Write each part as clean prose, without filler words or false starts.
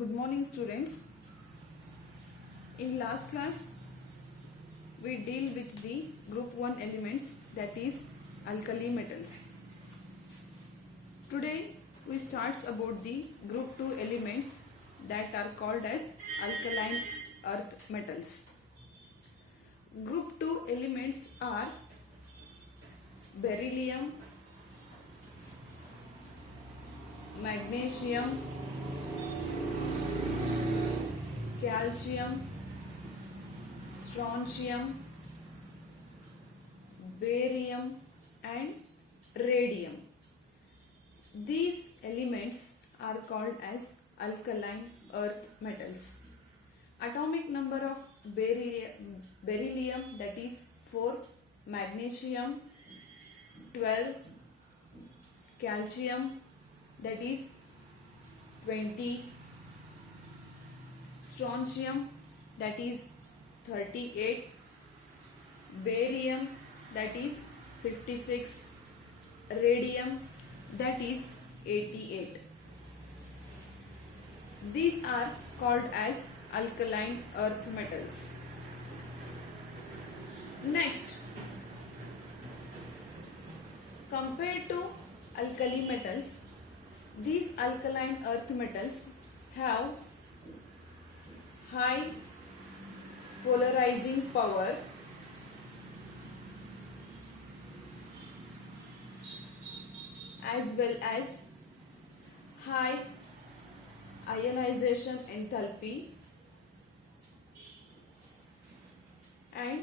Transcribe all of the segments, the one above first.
Good morning students. In last class we deal with the group 1 elements, that is alkali metals. Today we start about the group 2 elements that are called as alkaline earth metals. Group 2 elements are beryllium, magnesium, calcium, strontium, barium and radium. These elements are called as alkaline earth metals. Atomic number of beryllium, that is 4, magnesium 12, calcium, that is 20, strontium, that is 38, barium, that is 56, radium, that is 88. These are called as alkaline earth metals. Next, compared to alkali metals, these alkaline earth metals have high polarizing power as well as high ionization enthalpy and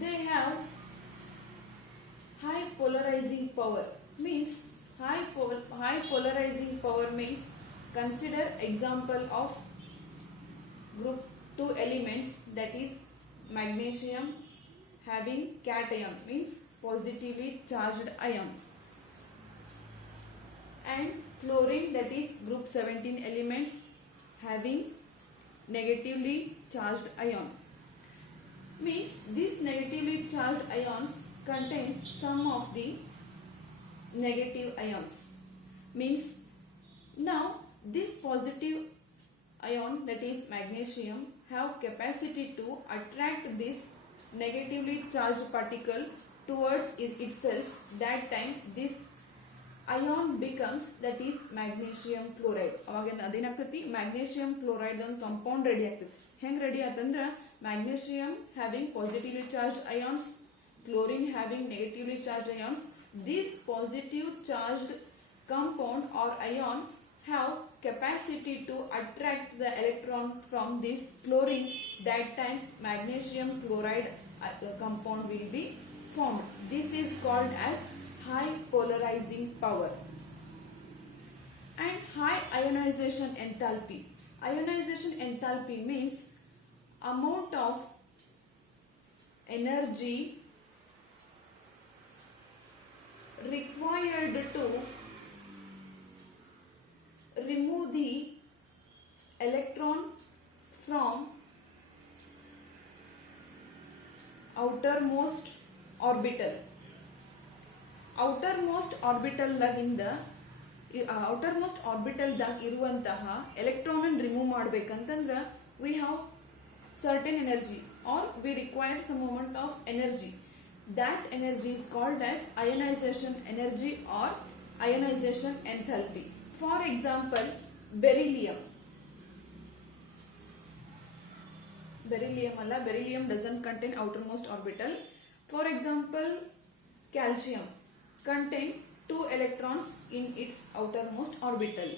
they have high polarizing power. Means high polarizing power means, consider example of group 2 elements, that is magnesium having cation, means positively charged ion, and chlorine, that is group 17 elements having negatively charged ion. Means these negatively charged ions contains some of the negative ions. Means now this positive ion, that is magnesium, have capacity to attract this negatively charged particle towards itself. That time this ion becomes, that is magnesium chloride. ಅವಾಗ ಅದೇನಾಗ್ತತಿ, magnesium chloride ಒಂದು compound ready ಆಗ್ತತಿ. ಹೆಂಗ್ ready ಆತಂದ್ರ, magnesium having positively charged ions, chlorine having negatively charged ions. This positive charged compound or ion have capacity to attract the electron from this chlorine. That times magnesium chloride compound will be formed. This is called as high polarizing power. And high ionization enthalpy. Ionization enthalpy means amount of energy required to remove the electron from outermost orbital. outermost orbital ದಾಗ ಇರುವಂತಹ electron ಅನ್ನು remove ಮಾಡಬೇಕಂತಂದ್ರೆ we have certain energy or we require some amount of energy. That energy is called as ionization energy or ionization enthalpy. For example, beryllium doesn't contain outermost orbital. For example, calcium contain 2 electrons in its outermost orbital.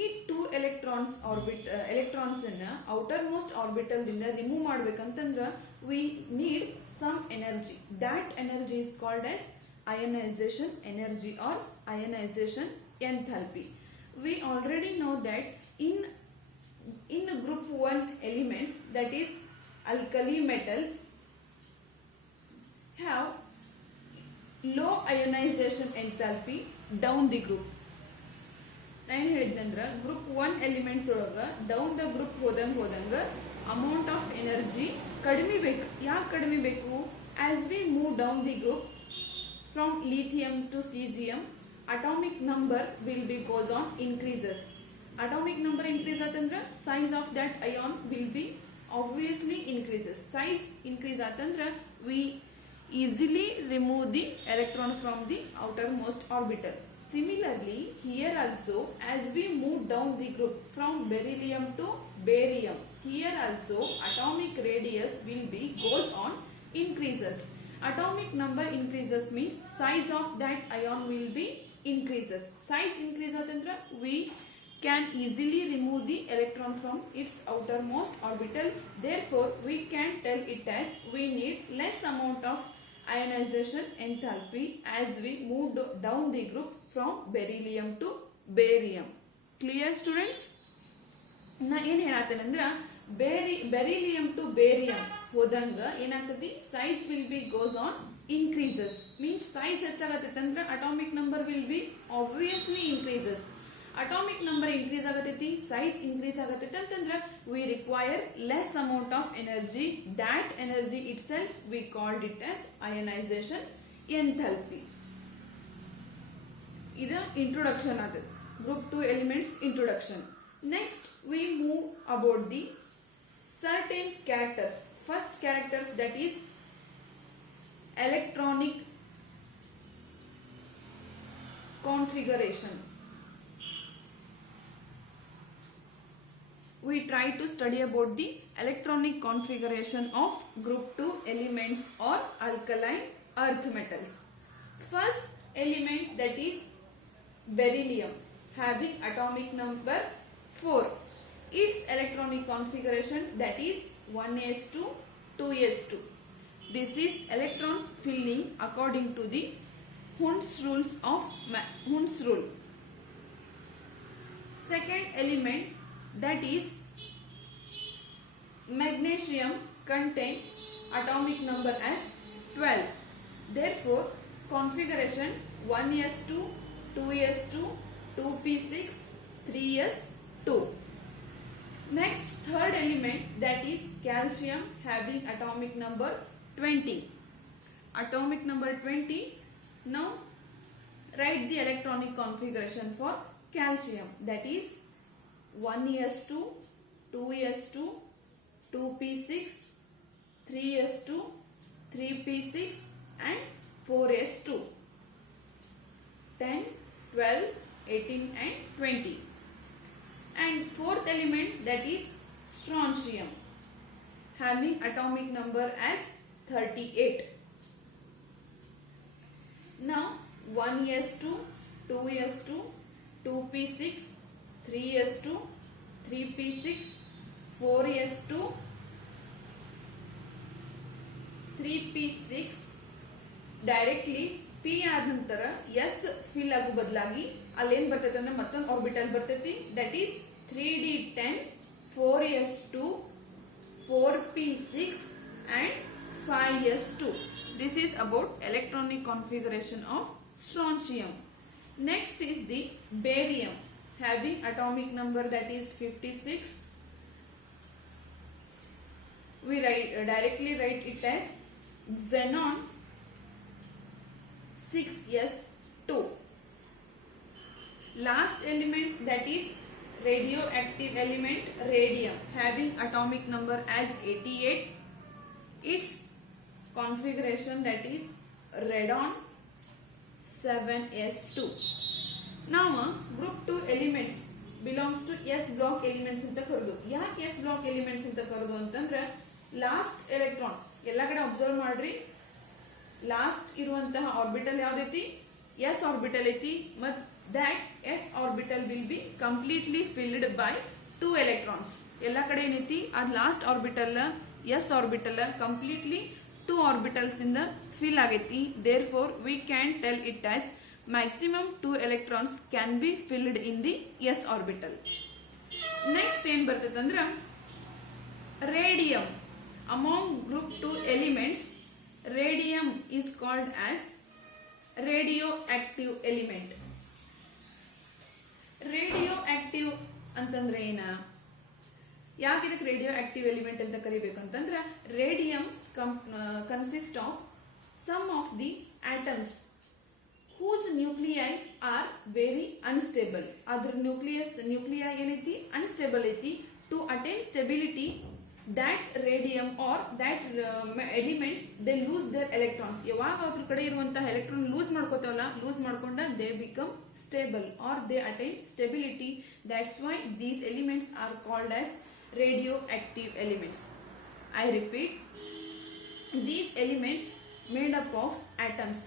ಈ 2 electrons ಅನ್ನ outermost orbital ದಿಂದ remove ಮಾಡಬೇಕಂತಂದ್ರೆ we need some energy. That energy is called as ionization energy or ionization enthalpy. We already know that in group 1 elements, that is alkali metals, have low ionization enthalpy down the group. ನಾನು ಹೇಳಿದ್ನಂದ್ರೆ group 1 elements ಒಳಗ down the group ಹೋದಂಗ amount of energy ಕಡಿಮೆ ಬೇಕು. ಯಾಕೆ ಕಡಿಮೆ ಬೇಕು? As we move down the group from lithium to cesium, atomic number will be goes on increases. Atomic number increase atandra size of that ion will be obviously increases. Size increase atandra we easily remove the electron from the outermost orbital. Similarly, here also as we move down the group from beryllium to barium, here also atomic radius will be goes on increases. Atomic number increases means size of that ion will be increases. Size increase atandra we can easily remove the electron from its outermost orbital. Therefore, we can tell it as we need less amount of ionization enthalpy as we move down the group from beryllium to barium. Clear students? ನಾ ಏನು ಹೇಳತ್ತೇನೆಂದ್ರೆ beryllium to barium ಹೋದಂಗ ಏನಾಗ್ತದೆ size will be goes on increases. Means size ಹೆಚ್ಚಾಗತ್ತೈತೆ ಅಂದ್ರೆ atomic number will be obviously increases. Atomic number increase ಆಗತೈತಿ, size increase ಆಗತೈತಿ ಅಂತಂದ್ರೆ we require less amount of energy. That energy itself we called it as ionisation enthalpy. ಇದು introduction ಆದ group 2 elements introduction. Next we move about the certain characters. First characters, that is electronic configuration. We try to study about the electronic configuration of group 2 elements or alkaline earth metals. First element, that is beryllium, having atomic number 4. Its electronic configuration, that is 1s2 2s2. This is electrons filling according to the Hund's rules of Hund's rule. Second element, that is magnesium, contain atomic number as 12. Therefore, configuration 1s2 2s2 2p6 3s2. Next, third element, that is calcium, having atomic number 20. Atomic number 20. Now write the electronic configuration for calcium, that is 1s2 2s2 2p6 3s2 3p6 and 4s2. 10 12 18 and 20. And fourth element, that is strontium, having atomic number as 38. Now 1s2 2s2 2p6 3s2 3p6 4s2 3p6 directly P ಆದ ನಂತರ S fill ಆಗೋ ಬದಲಾಗಿ ಅಲ್ಲಿ ಏನ್ ಬರ್ತೈತೆ ಅಂದ್ರೆ ಮತ್ತೊಂದು orbital ಬರ್ತೈತಿ, that is 3d10 4s2 4p6 and 5s2. This is about electronic configuration of strontium. Next is the barium, having atomic number, that is 56. We directly write it as xenon 6s2. Last element, that is radioactive element, radium, having atomic number as 88. Its configuration, that is radon 7s2. Now group 2 elements belongs to s block elements ಅಂತ ಕರೆದು. ಯಾಕೆ s block elements ಅಂತ ಕರೆದು ಅಂತಂದ್ರೆ last electron ಎಲ್ಲ ಕಡೆ observe ಮಾಡ್ರಿ, last ಇರುವಂತಹ ಆರ್ಬಿಟಲ್ ಯಾವ್ದೈತಿ, ಎಸ್ ಆರ್ಬಿಟಲ್ ಐತಿ. ಮತ್ that s orbital will be completely filled by 2 electrons. ಎಲ್ಲ ಕಡೆ ಏನೈತಿ ಆ last orbital s orbital completely 2 orbitals ಇಂದ ಫಿಲ್ ಆಗೈತಿ. therefore we can tell it as maximum 2 electrons can be filled in the s orbital. next ಏನ್ ಬರ್ತೈತೆ ಅಂದ್ರೆ radium. among group 2 elements, radium is called as radioactive element. ರೇಡಿಯೋಆಕ್ಟಿವ್ ಅಂತಂದ್ರೆ ಏನ, ಯಾಕೆ ಇದಕ್ಕೆ radioactive element ಅಂತ ಕರಿಬೇಕಂತಂದ್ರೆ radium consist of some of the atoms whose nuclei are very unstable. Adr nuclei ಏನೈತಿ unstable ಐತಿ. To attain stability, that radium or that elements they lose their electrons. ಯಾವಾಗ ಅದ್ರ ಕಡೆ ಇರುವಂತಹ electron lose ಮಾಡ್ಕೋತಾವಲ್ಲ, lose ಮಾಡ್ಕೊಂಡ they become stable or they attain stability. That's why these elements are called as radioactive elements. I repeat, these elements made up of atoms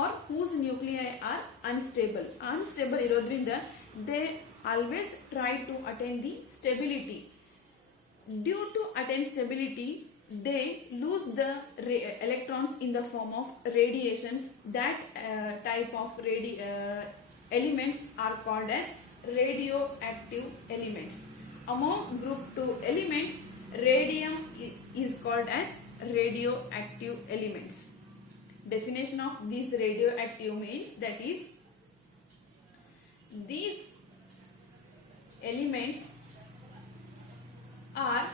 or whose nuclei are unstable. Unstable irodrinda they always try to attain the stability. Due to attain stability, they lose the electrons in the form of radiations. That type of elements are called as radioactive elements. Among group 2 elements, radium is called as radioactive elements. Definition of these radioactive means that is these elements are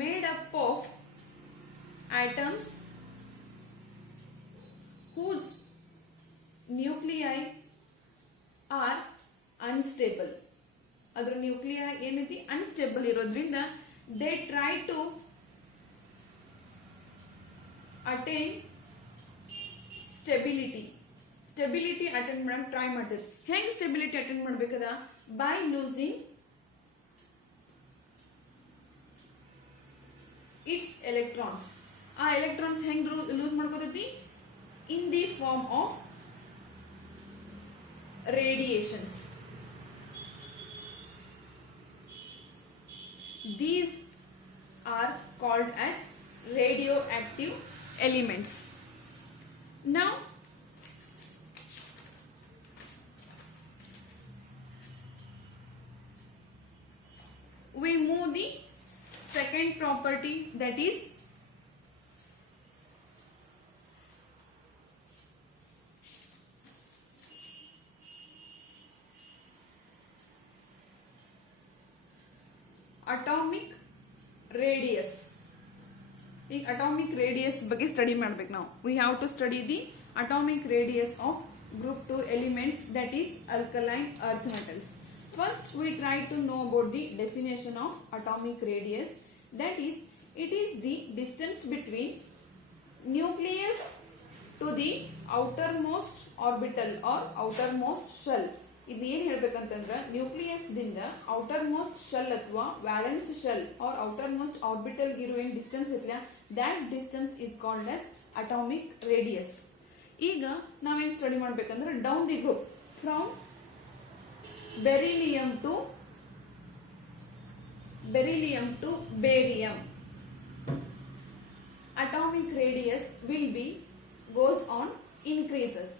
made up of atoms whose nuclei are unstable. ಅದರ nuclei ಏನೈತಿ unstable ಇರೋದ್ರಿಂದ they try to attain stability. Stability attain ಮಾಡಕ್ಕೆ try ಮಾಡ್ತಾರೆ. ಹೆಂಗ್ stability attend ಮಾಡಬೇಕದ by losing its electrons. ಆ electrons ಹೆಂಗ್ lose ಮಾಡ್ಕೋತೈತಿ in the form of radiations. These are called as radioactive elements. Now we move the second property, that is atomic radius. ಈಗ atomic radius ಬಗ್ಗೆ study ಮಾಡಬೇಕು ನಾವು. We have to study the atomic radius of group 2 elements, that is alkaline earth metals. First we try to know about the definition of atomic radius. That is, it is the distance between nucleus to the outermost orbital or outermost shell. ಇದು ಏನು ಹೇಳಬೇಕಂತಂದ್ರೆ nucleus ದಿಂದ outermost shell ಅಥವಾ valence shell or outermost orbital ಇರುವ ಏನು distance ಇದೆಯಲ್ಲ that distance is called as atomic radius. ಈಗ ನಾವೇನು ಸ್ಟಡಿ ಮಾಡಬೇಕಂದ್ರೆ down the group from beryllium to barium, atomic radius will be goes on increases.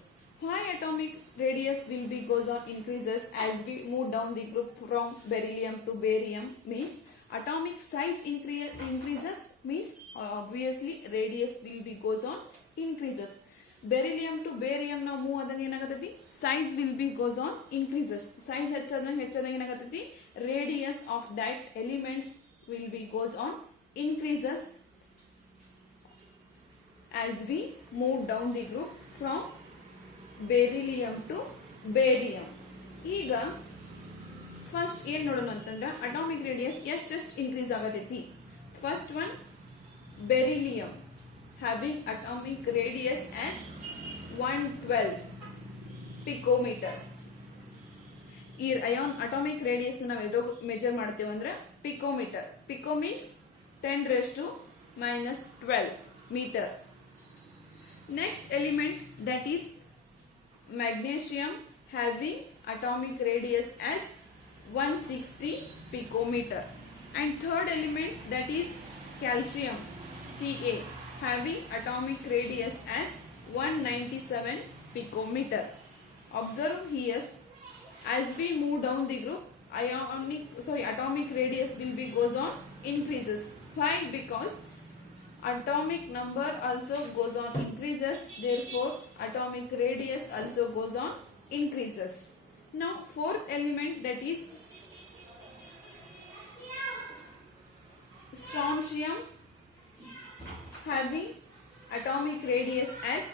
Why atomic radius will be goes on increases as we move down the group from beryllium to barium means atomic size increases means obviously radius will be goes on increases. Beryllium to barium now move adange enagatati size will be goes on increases. Size ಹೆಚ್ಚಾದಂಗೆ ಏನಾಗತೈತಿ radius of that elements will be goes on increases as we move down the group from beryllium to barium. ಈಗ first ಏನು ನೋಡೋಣ ಅಂತಂದ್ರೆ atomic radius ಎಷ್ಟು increase ಆಗತೈತಿ. First one beryllium having atomic radius as 112 picometer. ಈ ion atomic radius ನಾವು ಎದಕ್ಕೆ measure ಮಾಡ್ತೇವೆ ಅಂದ್ರೆ picometer. Pico means 10⁻⁻12 meter. Next element, that is magnesium having atomic radius as 160 picometer. And third element, that is calcium Ca having atomic radius as 197 picometer. Observe here, as we move down the group atomic radius will be goes on increases. Why? Because atomic number also goes on increases, therefore atomic radius also goes on increases. Now fourth element, that is strontium having atomic radius as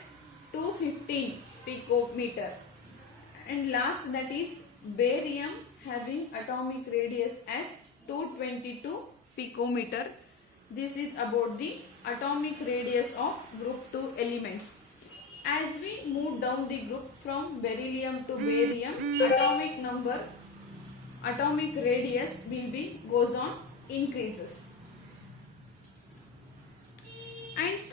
215 picometer. And last, that is barium, having atomic radius as 222 picometer. This is about the atomic radius of group 2 elements. As we move down the group from beryllium to barium, atomic radius will be goes on increases.